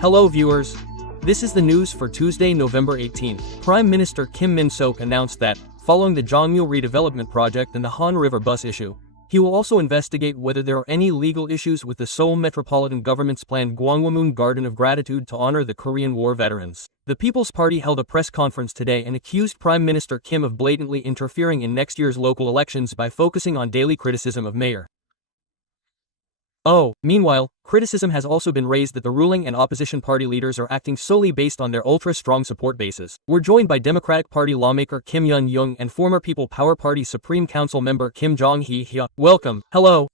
Hello viewers. This is the news for Tuesday, November 18th. Prime Minister Kim Min-sok announced that, following the Jongmyo redevelopment project and the Han River bus issue, he will also investigate whether there are any legal issues with the Seoul Metropolitan Government's planned Gwanghwamun Garden of Gratitude to honor the Korean War veterans. The People's Party held a press conference today and accused Prime Minister Kim of blatantly interfering in next year's local elections by focusing on daily criticism of Mayor. Meanwhile, criticism has also been raised that the ruling and opposition party leaders are acting solely based on their ultra-strong support bases. We're joined by Democratic Party lawmaker Kim Yun-young and former People Power Party Supreme Council member Kim Jong-hee. Welcome. Hello.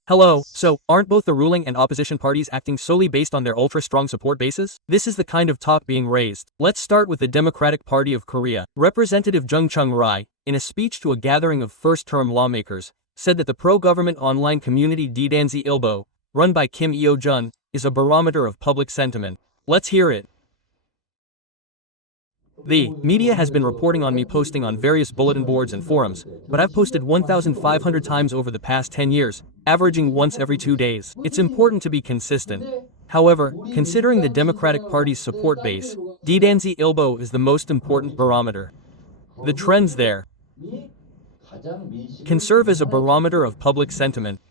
So, aren't both the ruling and opposition parties acting solely based on their ultra-strong support bases? This is the kind of talk being raised. Let's start with the Democratic Party of Korea. Representative Jung Chung-rai, in a speech to a gathering of first-term lawmakers, said that the pro-government online community Ga장자리'lo, run by Kim Eo-jun, is a barometer of public sentiment. Let's hear it. The media has been reporting on me posting on various bulletin boards and forums, but I've posted 1,500 times over the past 10 years, averaging once every 2 days. It's important to be consistent. However, considering the Democratic Party's support base, Ga장자리'lo is the most important barometer. The trends there can serve as a barometer of public sentiment.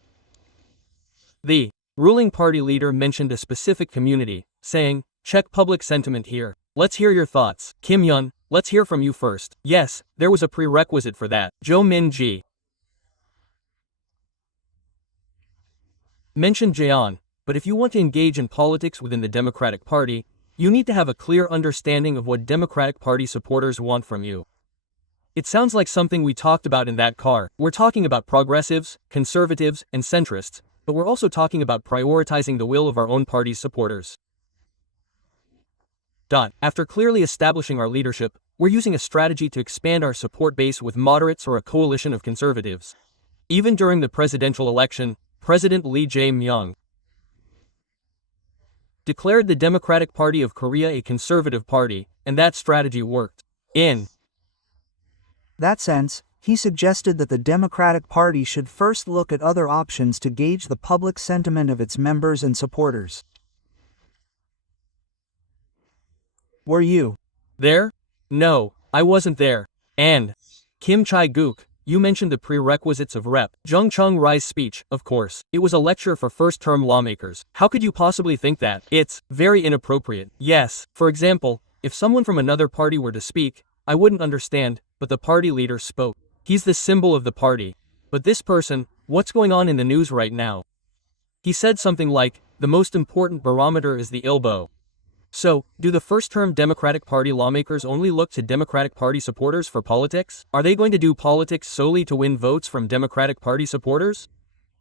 The ruling party leader mentioned a specific community, saying, "Check public sentiment here. Let's hear your thoughts." Kim Yun, let's hear from you first. Yes, there was a prerequisite for that. Jo Min-ji mentioned Jaeon, but if you want to engage in politics within the Democratic Party, you need to have a clear understanding of what Democratic Party supporters want from you. It sounds like something we talked about in that car. We're talking about progressives, conservatives, and centrists, but we're also talking about prioritizing the will of our own party's supporters. After clearly establishing our leadership, we're using a strategy to expand our support base with moderates or a coalition of conservatives. Even during the presidential election, President Lee Jae-myung declared the Democratic Party of Korea a conservative party, and that strategy worked. In that sense, he suggested that the Democratic Party should first look at other options to gauge the public sentiment of its members and supporters. Were you there? No, I wasn't there. And Kim Chae-guk, you mentioned the prerequisites of Rep. Jung Chung-rai's speech, of course. It was a lecture for first-term lawmakers. How could you possibly think that? It's very inappropriate. Yes, for example, if someone from another party were to speak, I wouldn't understand, but the party leader spoke. He's the symbol of the party. But this person, what's going on in the news right now? He said something like, the most important barometer is the ILBO. So, do the first-term Democratic Party lawmakers only look to Democratic Party supporters for politics? Are they going to do politics solely to win votes from Democratic Party supporters?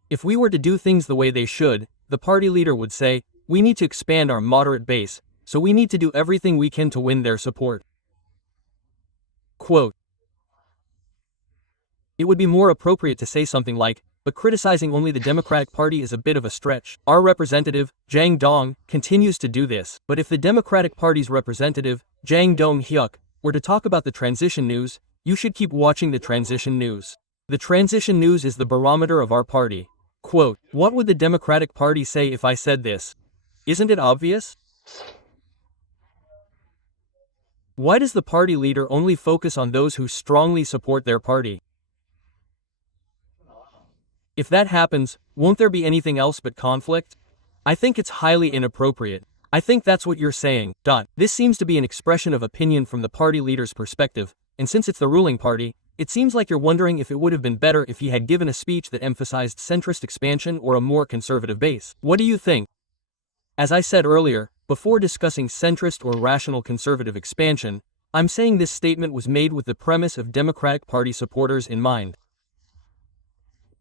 If we were to do things the way they should, the party leader would say, we need to expand our moderate base, so we need to do everything we can to win their support. Quote, it would be more appropriate to say something like, but criticizing only the Democratic Party is a bit of a stretch. Our representative, Jang Dong, continues to do this. But if the Democratic Party's representative, Jang Dong-hyuk, were to talk about the transition news, you should keep watching the transition news. The transition news is the barometer of our party. Quote, what would the Democratic Party say if I said this? Isn't it obvious? Why does the party leader only focus on those who strongly support their party? If that happens, won't there be anything else but conflict? I think it's highly inappropriate. I think that's what you're saying. This seems to be an expression of opinion from the party leader's perspective, and since it's the ruling party, it seems like you're wondering if it would have been better if he had given a speech that emphasized centrist expansion or a more conservative base. What do you think? As I said earlier, before discussing centrist or rational conservative expansion, I'm saying this statement was made with the premise of Democratic Party supporters in mind.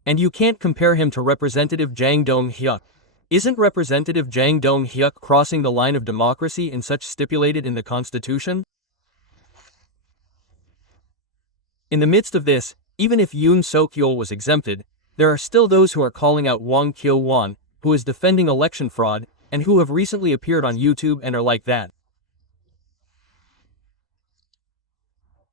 And you can't compare him to Representative Jang Dong-hyuk. Isn't Representative Jang Dong-hyuk crossing the line of democracy in such stipulated in the Constitution? In the midst of this, even if Yoon Suk-yeol was exempted, there are still those who are calling out Wang Kyo-won, who is defending election fraud, and who have recently appeared on YouTube and are like that.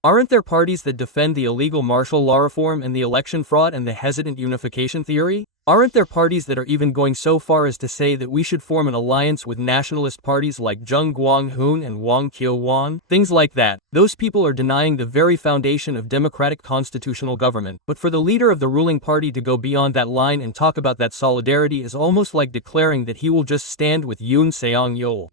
Aren't there parties that defend the illegal martial law reform and the election fraud and the hesitant unification theory? Aren't there parties that are even going so far as to say that we should form an alliance with nationalist parties like Zheng Guanghoon and Wang Qiuwan? Things like that. Those people are denying the very foundation of democratic constitutional government. But for the leader of the ruling party to go beyond that line and talk about that solidarity is almost like declaring that he will just stand with Yoon Seong-yeol.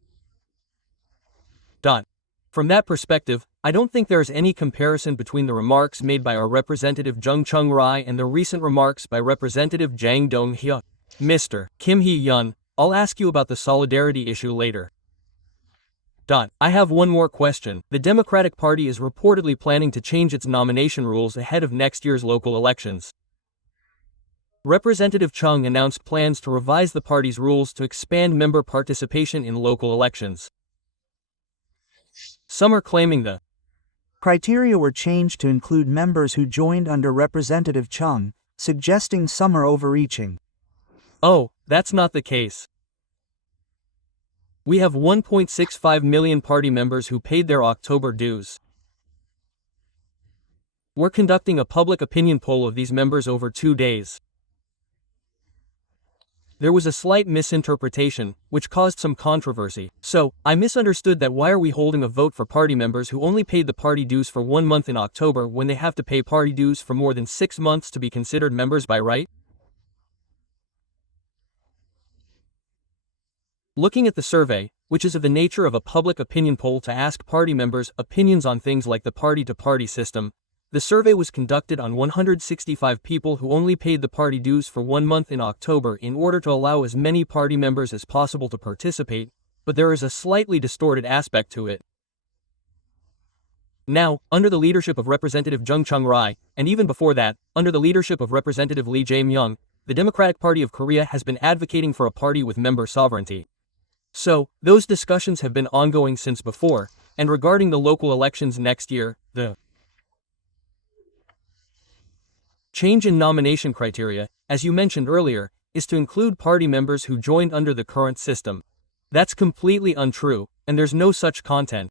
From that perspective, I don't think there is any comparison between the remarks made by our Representative Jung Chung-rai and the recent remarks by Representative Jang Dong-hyuk. Mr. Kim Hee-yeon, I'll ask you about the solidarity issue later. I have one more question. The Democratic Party is reportedly planning to change its nomination rules ahead of next year's local elections. Representative Chung announced plans to revise the party's rules to expand member participation in local elections. Some are claiming the criteria were changed to include members who joined under Representative Chung, suggesting some are overreaching. Oh, that's not the case. We have 1.65 million party members who paid their October dues. We're conducting a public opinion poll of these members over 2 days. There was a slight misinterpretation, which caused some controversy. So, I misunderstood that why are we holding a vote for party members who only paid the party dues for 1 month in October when they have to pay party dues for more than 6 months to be considered members by right? Looking at the survey, which is of the nature of a public opinion poll to ask party members opinions on things like the party-to-party system, the survey was conducted on 165 people who only paid the party dues for 1 month in October in order to allow as many party members as possible to participate, but there is a slightly distorted aspect to it. Now, under the leadership of Representative Jung Chung-rai, and even before that, under the leadership of Representative Lee Jae-myung, the Democratic Party of Korea has been advocating for a party with member sovereignty. So, those discussions have been ongoing since before, and regarding the local elections next year, the change in nomination criteria, as you mentioned earlier, is to include party members who joined under the current system. That's completely untrue, and there's no such content.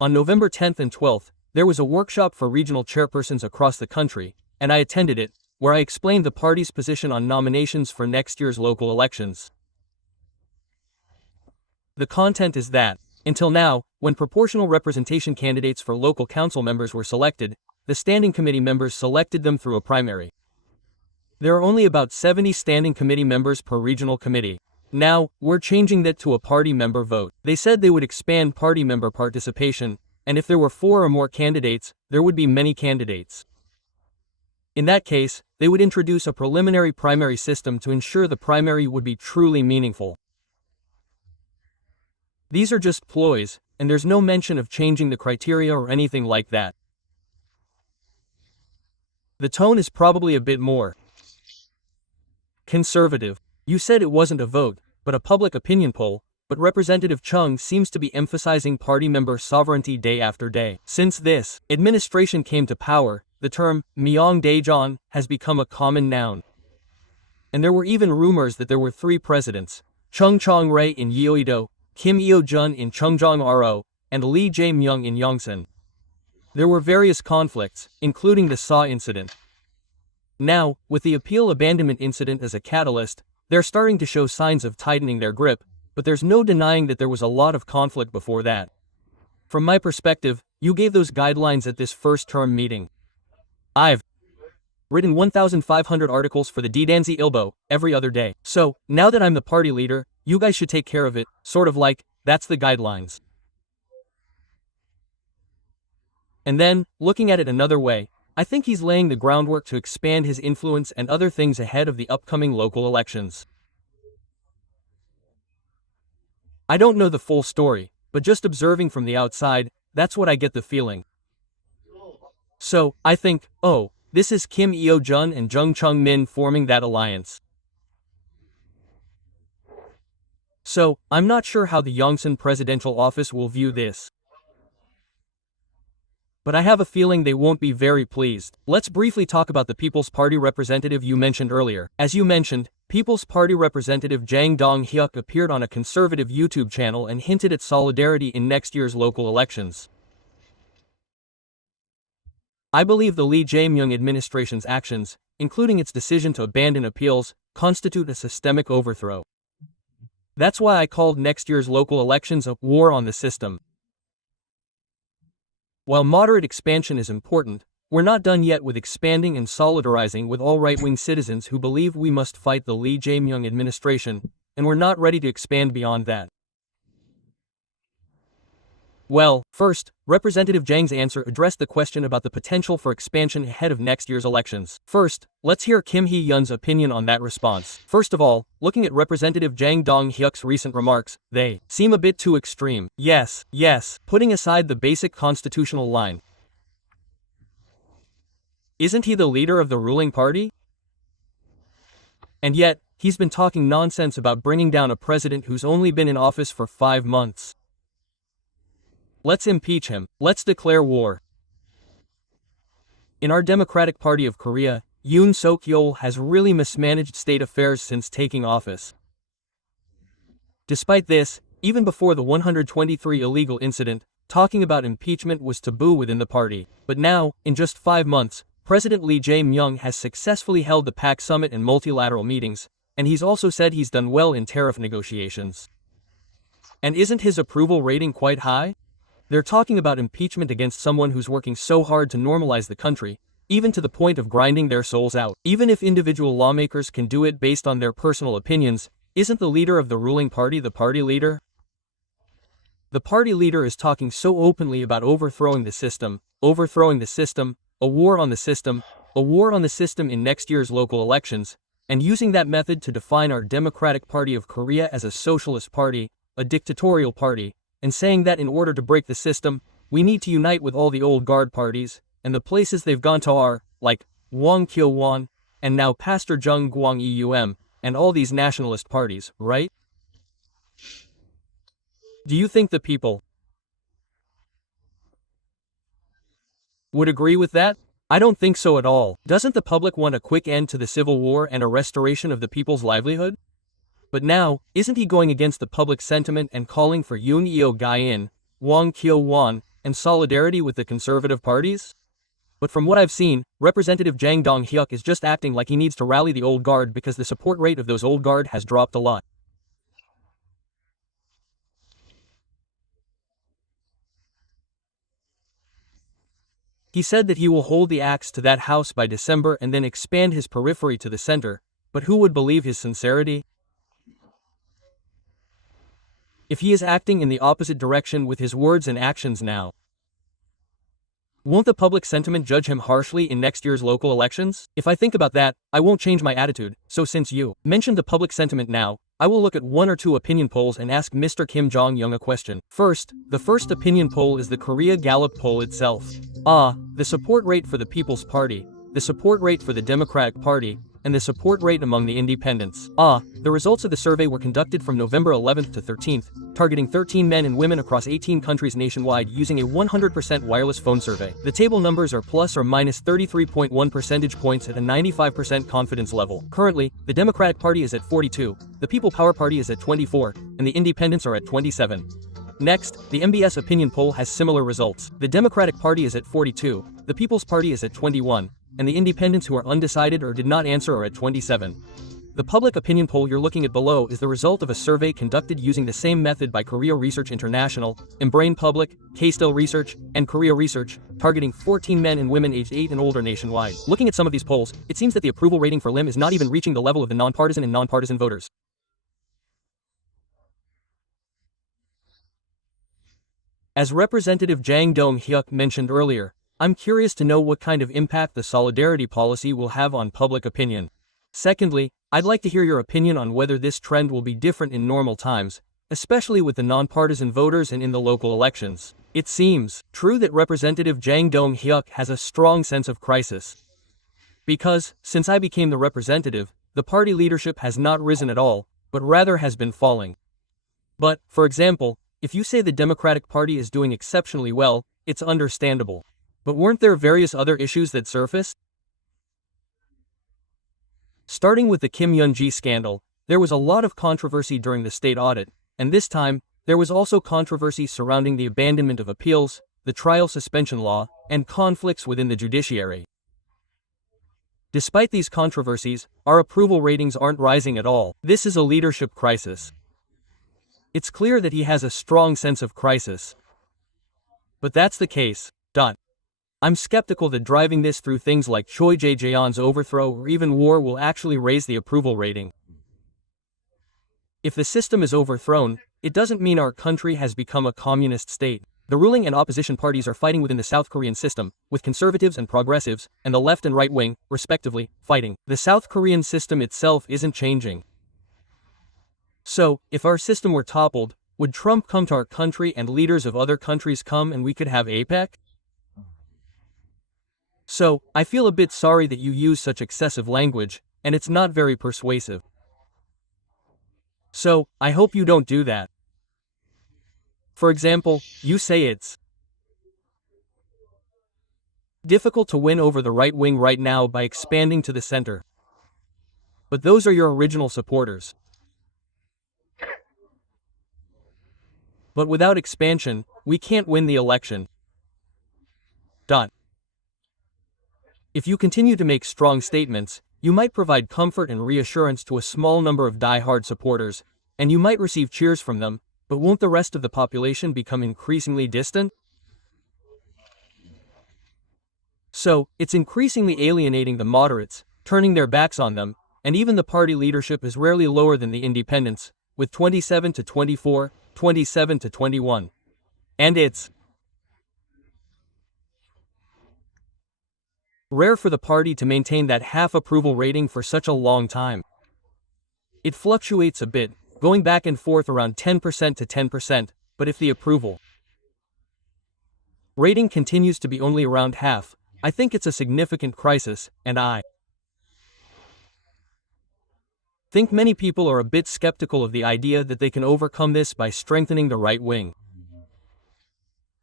On November 10th and 12th, there was a workshop for regional chairpersons across the country, and I attended it, where I explained the party's position on nominations for next year's local elections. The content is that, until now, when proportional representation candidates for local council members were selected, the standing committee members selected them through a primary. There are only about 70 standing committee members per regional committee. Now, we're changing that to a party member vote. They said they would expand party member participation, and if there were 4 or more candidates, there would be many candidates. In that case, they would introduce a preliminary primary system to ensure the primary would be truly meaningful. These are just ploys, and there's no mention of changing the criteria or anything like that. The tone is probably a bit more conservative. You said it wasn't a vote, but a public opinion poll, but Representative Chung seems to be emphasizing party member sovereignty day after day. Since this administration came to power, the term Myeongdaejeon has become a common noun. And there were even rumors that there were 3 presidents, Chung Chong-rae in Yeouido, Kim Eo-jun in Chungjeong-ro, and Lee Jae-myung in Yongsan. There were various conflicts, including the SAW incident. Now, with the appeal abandonment incident as a catalyst, they're starting to show signs of tightening their grip, but there's no denying that there was a lot of conflict before that. From my perspective, you gave those guidelines at this first-term meeting. I've written 1,500 articles for the Daedanzi Ilbo every other day. So, now that I'm the party leader, you guys should take care of it, sort of like, that's the guidelines. And then, looking at it another way, I think he's laying the groundwork to expand his influence and other things ahead of the upcoming local elections. I don't know the full story, but just observing from the outside, that's what I get the feeling. So, I think, oh, this is Kim Eo-jun and Jung Chung-min forming that alliance. So, I'm not sure how the Yongsan presidential office will view this. But I have a feeling they won't be very pleased. Let's briefly talk about the People's Party representative you mentioned earlier. As you mentioned, People's Party representative Jang Dong-hyuk appeared on a conservative YouTube channel and hinted at solidarity in next year's local elections. I believe the Lee Jae-myung administration's actions, including its decision to abandon appeals, constitute a systemic overthrow. That's why I called next year's local elections a war on the system. While moderate expansion is important, we're not done yet with expanding and solidarizing with all right-wing citizens who believe we must fight the Lee Jae-myung administration, and we're not ready to expand beyond that. Well, first, Representative Jang's answer addressed the question about the potential for expansion ahead of next year's elections. First, let's hear Kim Hee-yeon's opinion on that response. First of all, looking at Representative Jang Dong-hyuk's recent remarks, they seem a bit too extreme. Yes, putting aside the basic constitutional line. Isn't he the leader of the ruling party? And yet, he's been talking nonsense about bringing down a president who's only been in office for 5 months. Let's impeach him. Let's declare war. In our Democratic Party of Korea, Yoon Suk-yeol has really mismanaged state affairs since taking office. Despite this, even before the 123 illegal incident, talking about impeachment was taboo within the party. But now, in just 5 months, President Lee Jae-myung has successfully held the PAC summit and multilateral meetings, and he's also said he's done well in tariff negotiations. And isn't his approval rating quite high? They're talking about impeachment against someone who's working so hard to normalize the country, even to the point of grinding their souls out. Even if individual lawmakers can do it based on their personal opinions, isn't the leader of the ruling party the party leader? The party leader is talking so openly about overthrowing the system, a war on the system, a war on the system in next year's local elections, and using that method to define our Democratic Party of Korea as a socialist party, a dictatorial party, and saying that in order to break the system, we need to unite with all the old guard parties, and the places they've gone to are, like, Hwang Kyo-won, and now Pastor Jung Kwang-eum, and all these nationalist parties, right? Do you think the people would agree with that? I don't think so at all. Doesn't the public want a quick end to the civil war and a restoration of the people's livelihood? But now, isn't he going against the public sentiment and calling for Yoon Eo-gain, Hwang Kyo-won, and solidarity with the conservative parties? But from what I've seen, Representative Jang Dong-hyuk is just acting like he needs to rally the old guard because the support rate of those old guard has dropped a lot. He said that he will hold the axe to that house by December and then expand his periphery to the center, but who would believe his sincerity? If he is acting in the opposite direction with his words and actions now, won't the public sentiment judge him harshly in next year's local elections? If I think about that, I won't change my attitude, so since you mentioned the public sentiment now, I will look at 1 or 2 opinion polls and ask Mr. Kim Jong-young a question. First, the first opinion poll is the Korea Gallup poll itself. The support rate for the People's Party, the support rate for the Democratic Party, and the support rate among the independents. The results of the survey were conducted from November 11th to 13th, targeting 13 men and women across 18 countries nationwide using a 100% wireless phone survey. The table numbers are plus or minus 33.1 percentage points at a 95% confidence level. Currently, the Democratic Party is at 42, the People Power Party is at 24, and the independents are at 27. Next, the MBS opinion poll has similar results. The Democratic Party is at 42, the People's Party is at 21, and the independents who are undecided or did not answer are at 27. The public opinion poll you're looking at below is the result of a survey conducted using the same method by Korea Research International, Embrain Public, K-Still Research, and Korea Research, targeting 14 men and women aged 8 and older nationwide. Looking at some of these polls, it seems that the approval rating for Lim is not even reaching the level of the nonpartisan and nonpartisan voters. As Representative Jang Dong-hyuk mentioned earlier, I'm curious to know what kind of impact the solidarity policy will have on public opinion. Secondly, I'd like to hear your opinion on whether this trend will be different in normal times, especially with the nonpartisan voters and in the local elections. It seems true that Representative Jang Dong-hyuk has a strong sense of crisis. Because, since I became the representative, the party leadership has not risen at all, but rather has been falling. But, for example, if you say the Democratic Party is doing exceptionally well, it's understandable. But weren't there various other issues that surfaced? Starting with the Kim Yoon-ji scandal, there was a lot of controversy during the state audit, and this time, there was also controversy surrounding the abandonment of appeals, the trial suspension law, and conflicts within the judiciary. Despite these controversies, our approval ratings aren't rising at all. This is a leadership crisis. It's clear that he has a strong sense of crisis. But that's the case. I'm skeptical that driving this through things like Choi Jae-jaeon's overthrow or even war will actually raise the approval rating. If the system is overthrown, it doesn't mean our country has become a communist state. The ruling and opposition parties are fighting within the South Korean system, with conservatives and progressives, and the left and right wing, respectively, fighting. The South Korean system itself isn't changing. So, if our system were toppled, would Trump come to our country and leaders of other countries come and we could have APEC? So, I feel a bit sorry that you use such excessive language, and it's not very persuasive. So, I hope you don't do that. For example, you say it's difficult to win over the right wing right now by expanding to the center. But those are your original supporters. But without expansion, we can't win the election. If you continue to make strong statements, you might provide comfort and reassurance to a small number of die-hard supporters, and you might receive cheers from them, but won't the rest of the population become increasingly distant? So, it's increasingly alienating the moderates, turning their backs on them, and even the party leadership is rarely lower than the independents, with 27 to 24, 27 to 21. And it's rare for the party to maintain that half-approval rating for such a long time. It fluctuates a bit, going back and forth around 10% to 10%, but if the approval rating continues to be only around half, I think it's a significant crisis, and I think many people are a bit skeptical of the idea that they can overcome this by strengthening the right wing.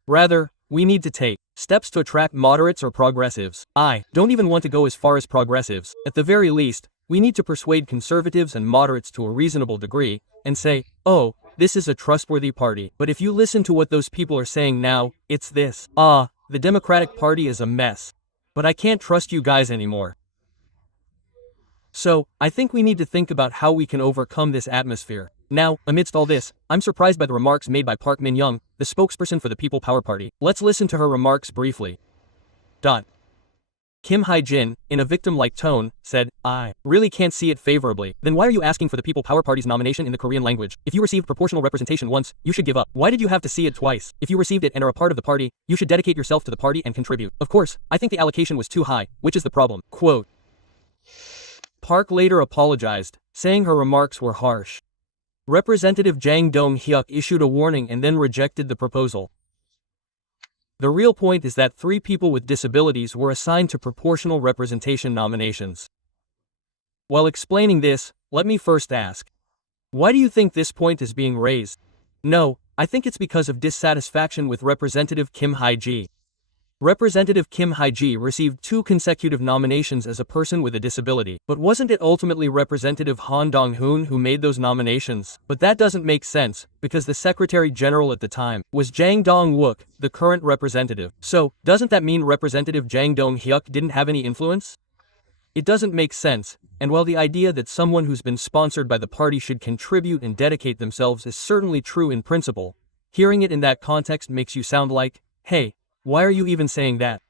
Rather, we need to take steps to attract moderates or progressives. I don't even want to go as far as progressives. At the very least, we need to persuade conservatives and moderates to a reasonable degree, and say, oh, this is a trustworthy party. But if you listen to what those people are saying now, it's this. The Democratic Party is a mess. But I can't trust you guys anymore. So, I think we need to think about how we can overcome this atmosphere. Now, amidst all this, I'm surprised by the remarks made by Park Min-young, the spokesperson for the People Power Party. Let's listen to her remarks briefly. Kim Hae-jin, in a victim-like tone, said, I really can't see it favorably. Then why are you asking for the People Power Party's nomination in the Korean language? If you received proportional representation once, you should give up. Why did you have to see it twice? If you received it and are a part of the party, you should dedicate yourself to the party and contribute. Of course, I think the allocation was too high, which is the problem. Quote. Park later apologized, saying her remarks were harsh. Representative Jang Dong-hyuk issued a warning and then rejected the proposal. The real point is that 3 people with disabilities were assigned to proportional representation nominations. While explaining this, let me first ask, why do you think this point is being raised? No, I think it's because of dissatisfaction with Representative Kim Hae-ji. Representative Kim Hae-ji received 2 consecutive nominations as a person with a disability. But wasn't it ultimately Representative Han Dong-hoon who made those nominations? But that doesn't make sense, because the Secretary General at the time was Jang Dong-wook, the current representative. So, doesn't that mean Representative Jang Dong-hyuk didn't have any influence? It doesn't make sense, and while the idea that someone who's been sponsored by the party should contribute and dedicate themselves is certainly true in principle, hearing it in that context makes you sound like, hey, why are you even saying that?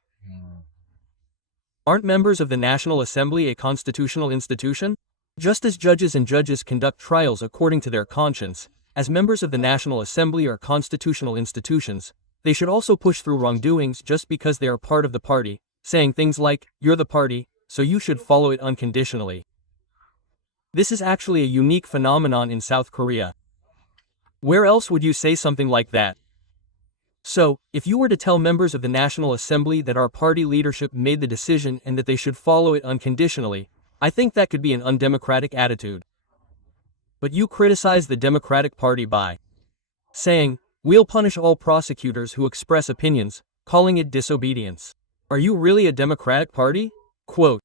Aren't members of the National Assembly a constitutional institution? Just as judges and judges conduct trials according to their conscience, as members of the National Assembly are constitutional institutions, they should also push through wrongdoings just because they are part of the party, saying things like, you're the party, so you should follow it unconditionally. This is actually a unique phenomenon in South Korea. Where else would you say something like that? So, if you were to tell members of the National Assembly that our party leadership made the decision and that they should follow it unconditionally, I think that could be an undemocratic attitude. But you criticize the Democratic Party by saying, we'll punish all prosecutors who express opinions, calling it disobedience. Are you really a Democratic Party? Quote.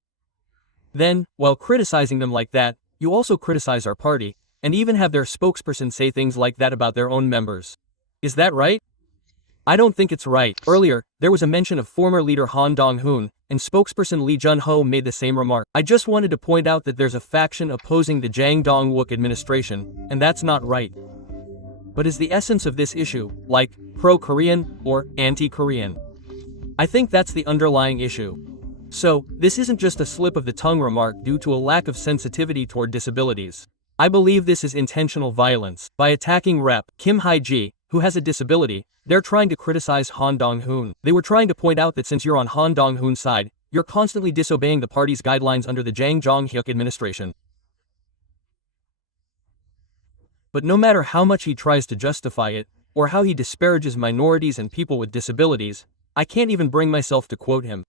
Then, while criticizing them like that, you also criticize our party, and even have their spokesperson say things like that about their own members. Is that right? I don't think it's right. Earlier, there was a mention of former leader Han Dong-hoon, and spokesperson Lee Jun-ho made the same remark. I just wanted to point out that there's a faction opposing the Jang Dong-wook administration, and that's not right. But is the essence of this issue, like, pro-Korean or anti-Korean? I think that's the underlying issue. So, this isn't just a slip of the tongue remark due to a lack of sensitivity toward disabilities. I believe this is intentional violence. By attacking Rep. Kim Hae-ji, who has a disability, they're trying to criticize Han Dong-hoon. They were trying to point out that since you're on Han Dong-hoon's side, you're constantly disobeying the party's guidelines under the Jang Jong-hyuk administration. But no matter how much he tries to justify it, or how he disparages minorities and people with disabilities, I can't even bring myself to quote him.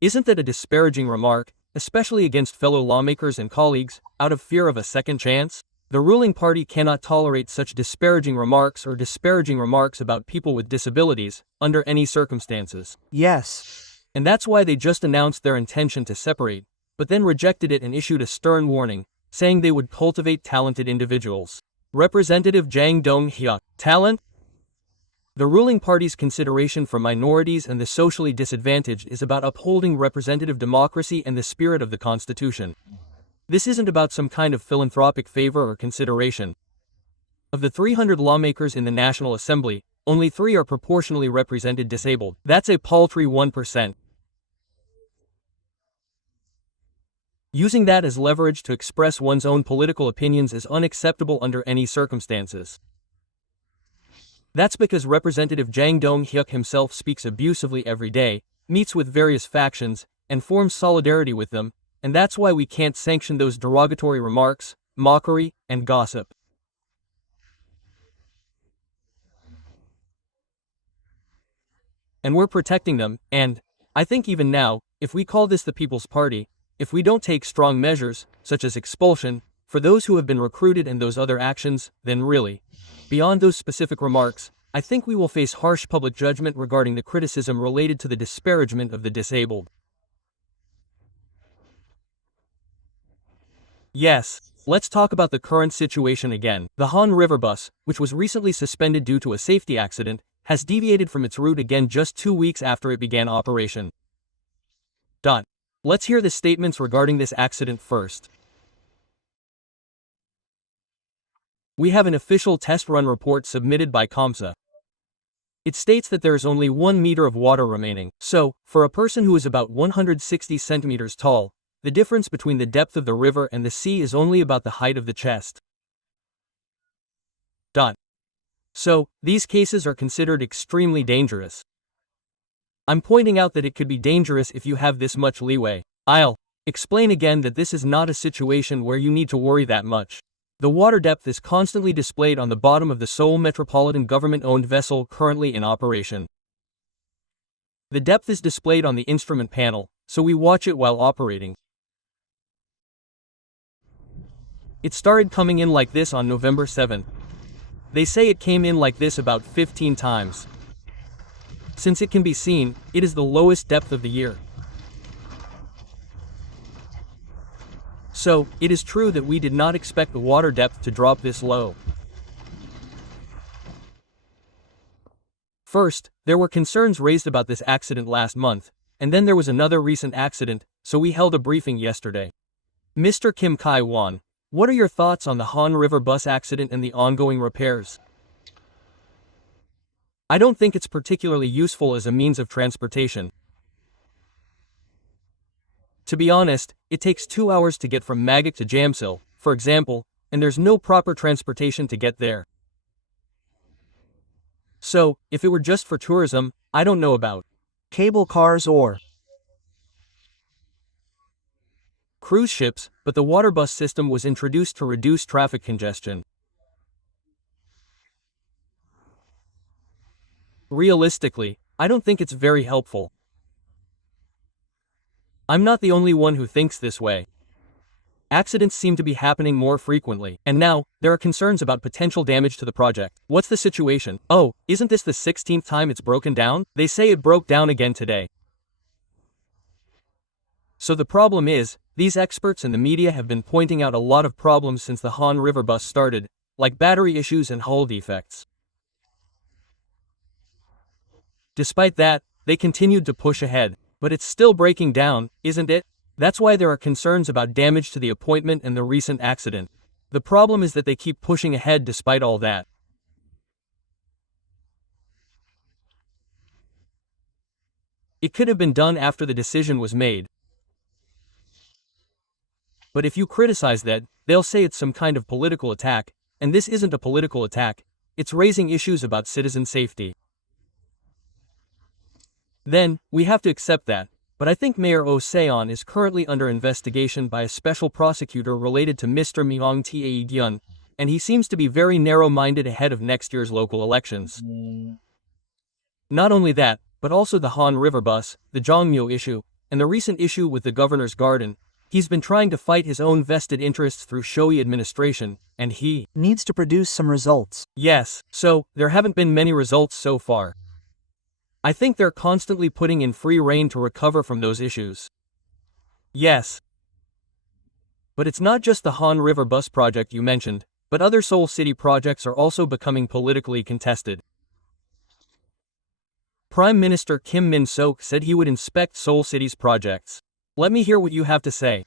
Isn't that a disparaging remark, especially against fellow lawmakers and colleagues, out of fear of a second chance? The ruling party cannot tolerate such disparaging remarks or disparaging remarks about people with disabilities, under any circumstances. Yes. And that's why they just announced their intention to separate, but then rejected it and issued a stern warning, saying they would cultivate talented individuals. Representative Jang Dong-hyuk, talent? The ruling party's consideration for minorities and the socially disadvantaged is about upholding representative democracy and the spirit of the Constitution. This isn't about some kind of philanthropic favor or consideration. Of the 300 lawmakers in the National Assembly, only 3 are proportionally represented disabled. That's a paltry 1%. Using that as leverage to express one's own political opinions is unacceptable under any circumstances. That's because Representative Jang Dong-hyuk himself speaks abusively every day, meets with various factions, and forms solidarity with them, and that's why we can't sanction those derogatory remarks, mockery, and gossip. And we're protecting them, and, I think even now, if we call this the People's Party, if we don't take strong measures, such as expulsion, for those who have been recruited and those other actions, then really, beyond those specific remarks, I think we will face harsh public judgment regarding the criticism related to the disparagement of the disabled. Yes, let's talk about the current situation again. The Han River bus, which was recently suspended due to a safety accident, has deviated from its route again just 2 weeks after it began operation. Let's hear the statements regarding this accident first. We have an official test run report submitted by KOMSA. It states that there is only 1 meter of water remaining. So, for a person who is about 160 centimeters tall, the difference between the depth of the river and the sea is only about the height of the chest. So, these cases are considered extremely dangerous. I'm pointing out that it could be dangerous if you have this much leeway. I'll explain again that this is not a situation where you need to worry that much. The water depth is constantly displayed on the bottom of the Seoul Metropolitan Government-owned vessel currently in operation. The depth is displayed on the instrument panel, so we watch it while operating. It started coming in like this on November 7. They say it came in like this about 15 times. Since it can be seen, it is the lowest depth of the year. So, it is true that we did not expect the water depth to drop this low. First, there were concerns raised about this accident last month, and then there was another recent accident, so we held a briefing yesterday. Mr. Kim Kai-won, what are your thoughts on the Han River bus accident and the ongoing repairs? I don't think it's particularly useful as a means of transportation. To be honest, it takes 2 hours to get from Maguk to Jamsil, for example, and there's no proper transportation to get there. So, if it were just for tourism, I don't know about cable cars or cruise ships, but the water bus system was introduced to reduce traffic congestion. Realistically, I don't think it's very helpful. I'm not the only one who thinks this way. Accidents seem to be happening more frequently, and now, there are concerns about potential damage to the project. What's the situation? Oh, isn't this the 16th time it's broken down? They say it broke down again today. So the problem is, these experts and the media have been pointing out a lot of problems since the Han River bus started, like battery issues and hull defects. Despite that, they continued to push ahead, but it's still breaking down, isn't it? That's why there are concerns about damage to the appointment and the recent accident. The problem is that they keep pushing ahead despite all that. It could have been done after the decision was made. But if you criticize that, they'll say it's some kind of political attack, and this isn't a political attack, it's raising issues about citizen safety. Then, we have to accept that, but I think Mayor Oh Se-on is currently under investigation by a special prosecutor related to Mr. Myung Tae-gyun, and he seems to be very narrow-minded ahead of next year's local elections. Not only that, but also the Han River bus, the Jongmyo issue, and the recent issue with the governor's garden. He's been trying to fight his own vested interests through showy administration, and he needs to produce some results. Yes, so, there haven't been many results so far. I think they're constantly putting in free rein to recover from those issues. Yes. But it's not just the Han River bus project you mentioned, but other Seoul City projects are also becoming politically contested. Prime Minister Kim Min-sok said he would inspect Seoul City's projects. Let me hear what you have to say.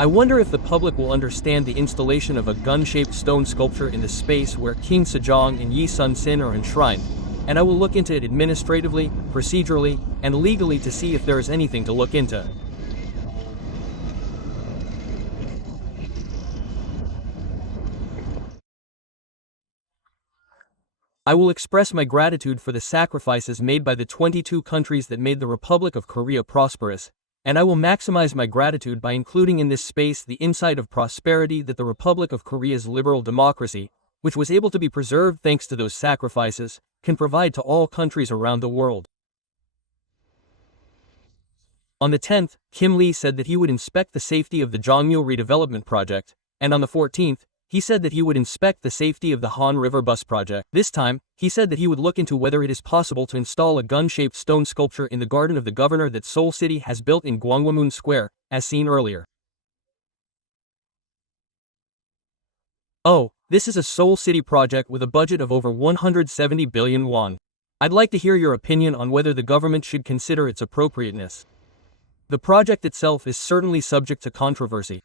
I wonder if the public will understand the installation of a gun-shaped stone sculpture in the space where King Sejong and Yi Sun-sin are enshrined, and I will look into it administratively, procedurally, and legally to see if there is anything to look into. I will express my gratitude for the sacrifices made by the 22 countries that made the Republic of Korea prosperous, and I will maximize my gratitude by including in this space the insight of prosperity that the Republic of Korea's liberal democracy, which was able to be preserved thanks to those sacrifices, can provide to all countries around the world. On the 10th, Kim Lee said that he would inspect the safety of the Jongmyo redevelopment project, and on the 14th, he said that he would inspect the safety of the Han River bus project. This time, he said that he would look into whether it is possible to install a gun-shaped stone sculpture in the garden of the governor that Seoul City has built in Gwanghwamun Square, as seen earlier. Oh, this is a Seoul City project with a budget of over 170 billion won. I'd like to hear your opinion on whether the government should consider its appropriateness. The project itself is certainly subject to controversy.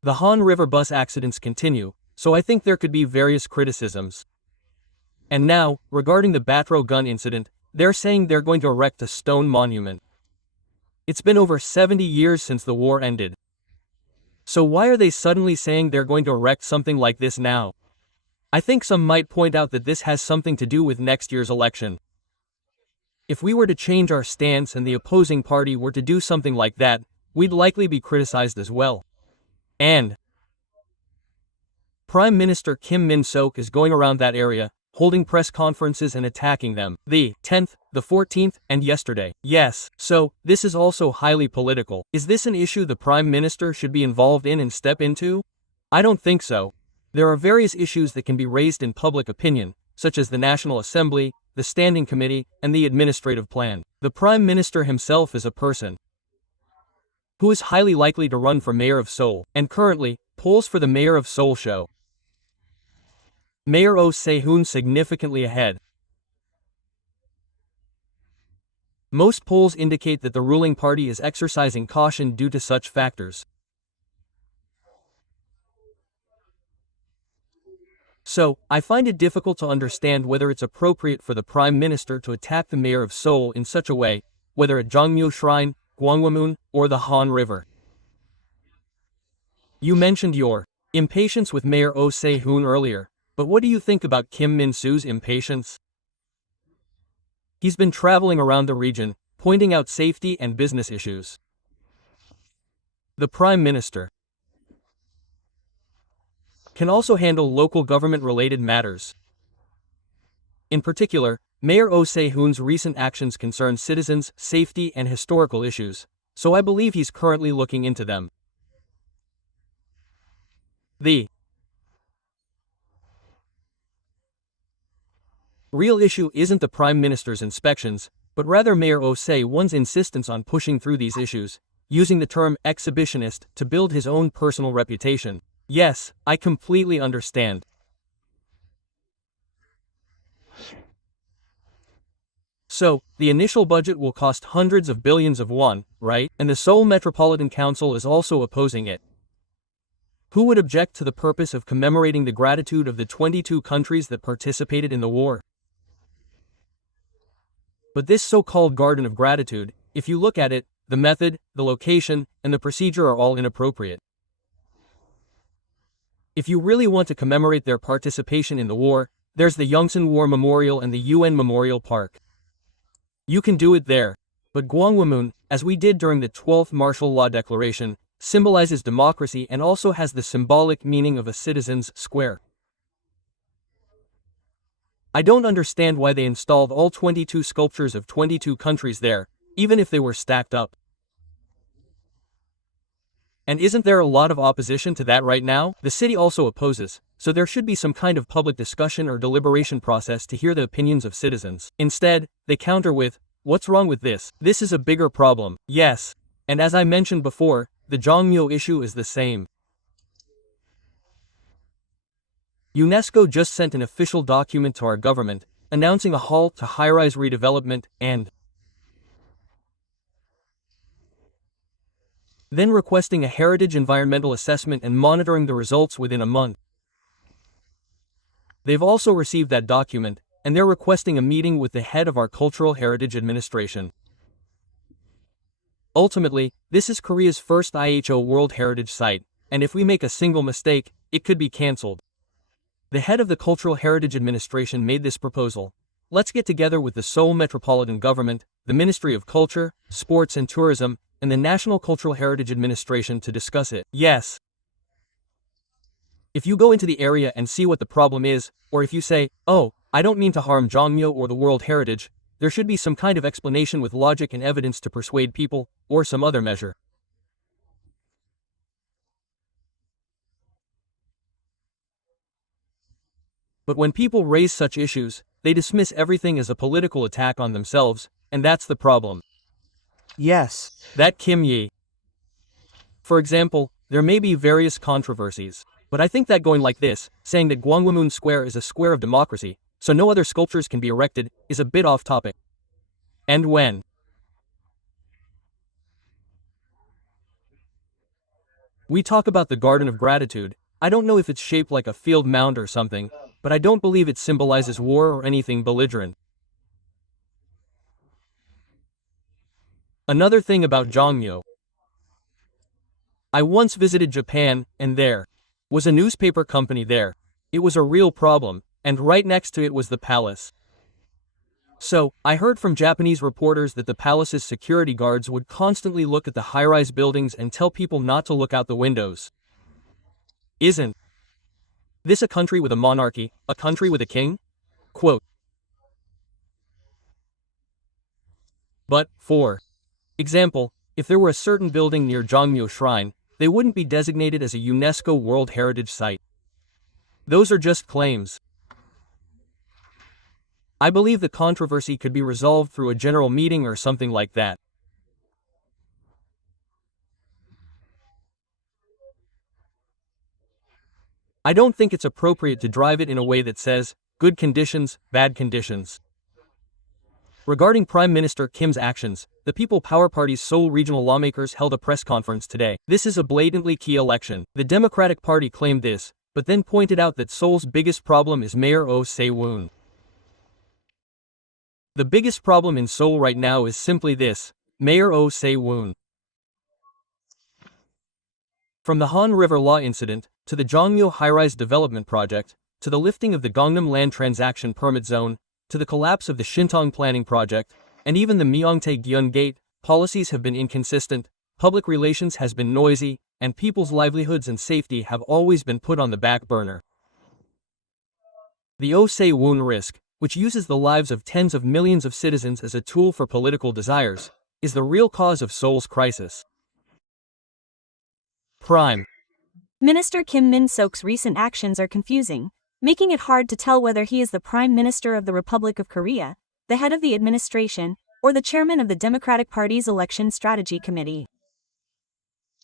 The Han River bus accidents continue, so I think there could be various criticisms. And now, regarding the Batro gun incident, they're saying they're going to erect a stone monument. It's been over 70 years since the war ended. So why are they suddenly saying they're going to erect something like this now? I think some might point out that this has something to do with next year's election. If we were to change our stance and the opposing party were to do something like that, we'd likely be criticized as well. And Prime Minister Kim Min-sok is going around that area, holding press conferences and attacking them, the 10th, the 14th, and yesterday. Yes, so, this is also highly political. Is this an issue the Prime Minister should be involved in and step into? I don't think so. There are various issues that can be raised in public opinion, such as the National Assembly, the Standing Committee, and the Administrative Plan. The Prime Minister himself is a person who is highly likely to run for Mayor of Seoul, and currently, polls for the Mayor of Seoul show Mayor Oh Se-hoon significantly ahead. Most polls indicate that the ruling party is exercising caution due to such factors. So, I find it difficult to understand whether it's appropriate for the Prime Minister to attack the Mayor of Seoul in such a way, whether at Jongmyo Shrine, Gwanghwamun, or the Han River. You mentioned your impatience with Mayor Oh Se-hoon earlier, but what do you think about Kim Min-soo's impatience? He's been traveling around the region, pointing out safety and business issues. The Prime Minister can also handle local government-related matters. In particular, Mayor Oh Se-hoon's recent actions concern citizens' safety and historical issues, so I believe he's currently looking into them. The Real issue isn't the Prime Minister's inspections, but rather Mayor Oh Se-won's insistence on pushing through these issues, using the term exhibitionist to build his own personal reputation. Yes, I completely understand. So, the initial budget will cost hundreds of billions of won, right? And the Seoul Metropolitan Council is also opposing it. Who would object to the purpose of commemorating the gratitude of the 22 countries that participated in the war? But this so-called Garden of Gratitude, if you look at it, the method, the location, and the procedure are all inappropriate. If you really want to commemorate their participation in the war, there's the Yongsan War Memorial and the UN Memorial Park. You can do it there. But Gwanghwamun, as we did during the 12th Martial Law Declaration, symbolizes democracy and also has the symbolic meaning of a citizen's square. I don't understand why they installed all 22 sculptures of 22 countries there, even if they were stacked up. And isn't there a lot of opposition to that right now? The city also opposes, so there should be some kind of public discussion or deliberation process to hear the opinions of citizens. Instead, they counter with, "What's wrong with this? This is a bigger problem." Yes. And as I mentioned before, the Jongmyo issue is the same. UNESCO just sent an official document to our government, announcing a halt to high-rise redevelopment and then requesting a heritage environmental assessment and monitoring the results within a month. They've also received that document, and they're requesting a meeting with the head of our Cultural Heritage Administration. Ultimately, this is Korea's first IHO World Heritage Site, and if we make a single mistake, it could be cancelled. The head of the Cultural Heritage Administration made this proposal. Let's get together with the Seoul Metropolitan Government, the Ministry of Culture, Sports and Tourism, and the National Cultural Heritage Administration to discuss it. Yes. If you go into the area and see what the problem is, or if you say, "Oh, I don't mean to harm Jongmyo or the World Heritage," there should be some kind of explanation with logic and evidence to persuade people, or some other measure. But when people raise such issues, they dismiss everything as a political attack on themselves, and that's the problem. Yes. That Kim Yi. For example, there may be various controversies, but I think that going like this, saying that Gwanghwamun Square is a square of democracy, so no other sculptures can be erected, is a bit off topic. And when we talk about the Garden of Gratitude, I don't know if it's shaped like a field mound or something, but I don't believe it symbolizes war or anything belligerent. Another thing about Jongmyo. I once visited Japan, and there was a newspaper company there. It was a real problem, and right next to it was the palace. So, I heard from Japanese reporters that the palace's security guards would constantly look at the high-rise buildings and tell people not to look out the windows. Isn't this a country with a monarchy, a country with a king? Quote. But, for example, if there were a certain building near Jongmyo Shrine, they wouldn't be designated as a UNESCO World Heritage Site. Those are just claims. I believe the controversy could be resolved through a general meeting or something like that. I don't think it's appropriate to drive it in a way that says, good conditions, bad conditions. Regarding Prime Minister Kim's actions, the People Power Party's Seoul regional lawmakers held a press conference today. This is a blatantly key election. The Democratic Party claimed this, but then pointed out that Seoul's biggest problem is Mayor Oh Se-won. The biggest problem in Seoul right now is simply this: Mayor Oh Se-won. From the Han River Law incident, to the Jongmyo high-rise development project, to the lifting of the Gangnam Land Transaction Permit Zone, to the collapse of the Shintong Planning Project, and even the Myeongtae-Gyeon Gate, policies have been inconsistent, public relations has been noisy, and people's livelihoods and safety have always been put on the back burner. The Oh Se-won risk, which uses the lives of tens of millions of citizens as a tool for political desires, is the real cause of Seoul's crisis. Prime Minister Kim Min-sok's recent actions are confusing. making it hard to tell whether he is the Prime Minister of the Republic of Korea, the head of the administration, or the chairman of the Democratic Party's Election Strategy Committee.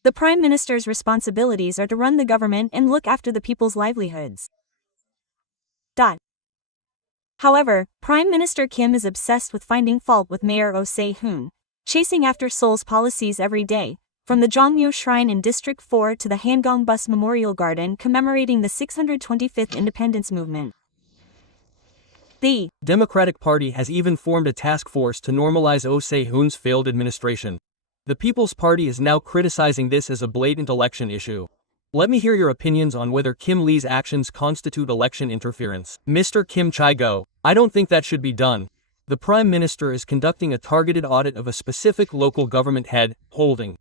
The Prime Minister's responsibilities are to run the government and look after the people's livelihoods. However, Prime Minister Kim is obsessed with finding fault with Mayor Oh Se-hoon, chasing after Seoul's policies every day, from the Jongmyo Shrine in District 4 to the Hanggang Bus Memorial Garden commemorating the 625th independence movement. The Democratic Party has even formed a task force to normalize Oh Se-hoon's failed administration. The People's Party is now criticizing this as a blatant election issue. Let me hear your opinions on whether Kim Lee's actions constitute election interference. Mr. Kim Chae-go, I don't think that should be done. The Prime Minister is conducting a targeted audit of a specific local government head, holding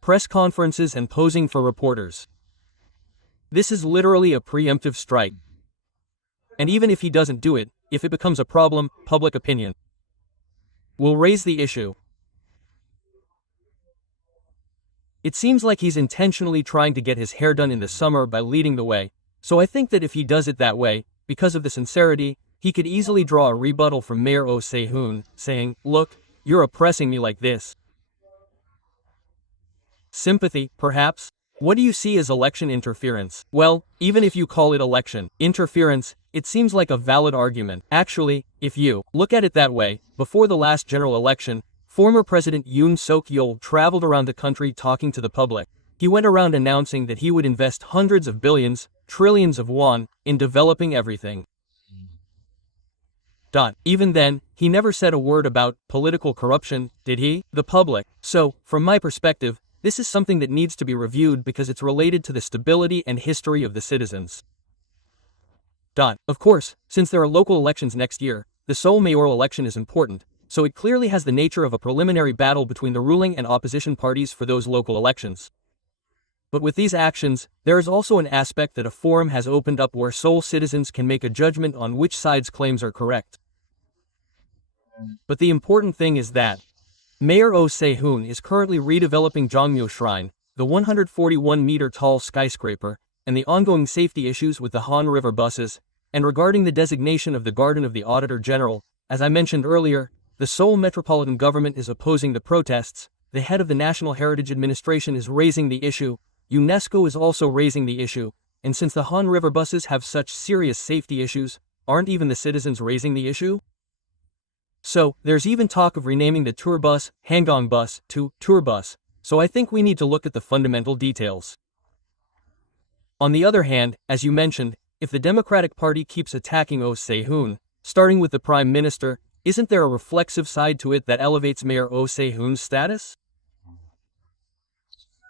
press conferences and posing for reporters. This is literally a preemptive strike. And even if he doesn't do it, if it becomes a problem, public opinion will raise the issue. It seems like he's intentionally trying to get his hair done in the summer by leading the way, so I think that if he does it that way, because of the sincerity, he could easily draw a rebuttal from Mayor Oh Se-hoon, saying, "Look, you're oppressing me like this." Sympathy, perhaps? What do you see as election interference? Well, even if you call it election interference, it seems like a valid argument. Actually, if you look at it that way, before the last general election, former President Yoon Suk-yeol traveled around the country talking to the public. He went around announcing that he would invest hundreds of billions, trillions of won, in developing everything. Even then, he never said a word about political corruption, did he? The public. So, from my perspective, this is something that needs to be reviewed because it's related to the stability and history of the citizens. Of course, since there are local elections next year, the Seoul mayoral election is important, so it clearly has the nature of a preliminary battle between the ruling and opposition parties for those local elections. But with these actions, there is also an aspect that a forum has opened up where Seoul citizens can make a judgment on which side's claims are correct. But the important thing is that Mayor Oh Se-hoon is currently redeveloping Jongmyo Shrine, the 141-meter-tall skyscraper, and the ongoing safety issues with the Han River buses, and regarding the designation of the Garden of the Auditor General, as I mentioned earlier, the Seoul metropolitan government is opposing the protests, the head of the National Heritage Administration is raising the issue, UNESCO is also raising the issue, and since the Han River buses have such serious safety issues, aren't even the citizens raising the issue? So, there's even talk of renaming the tour bus, Hanggang bus, to tour bus, so I think we need to look at the fundamental details. On the other hand, as you mentioned, if the Democratic Party keeps attacking Oh Se-hoon, starting with the Prime Minister, isn't there a reflexive side to it that elevates Mayor Oh Se-hoon's status?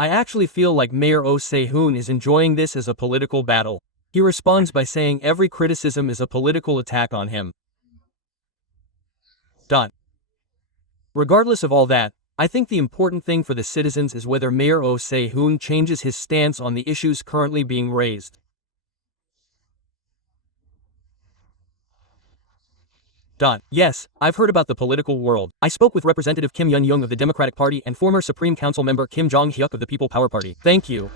I actually feel like Mayor Oh Se-hoon is enjoying this as a political battle. He responds by saying every criticism is a political attack on him. Regardless of all that, I think the important thing for the citizens is whether Mayor Oh Se-hoon changes his stance on the issues currently being raised. Yes, I've heard about the political world. I spoke with Representative Kim Yun-young of the Democratic Party and former Supreme Council member Kim Jong-hyuk of the People Power Party. Thank you.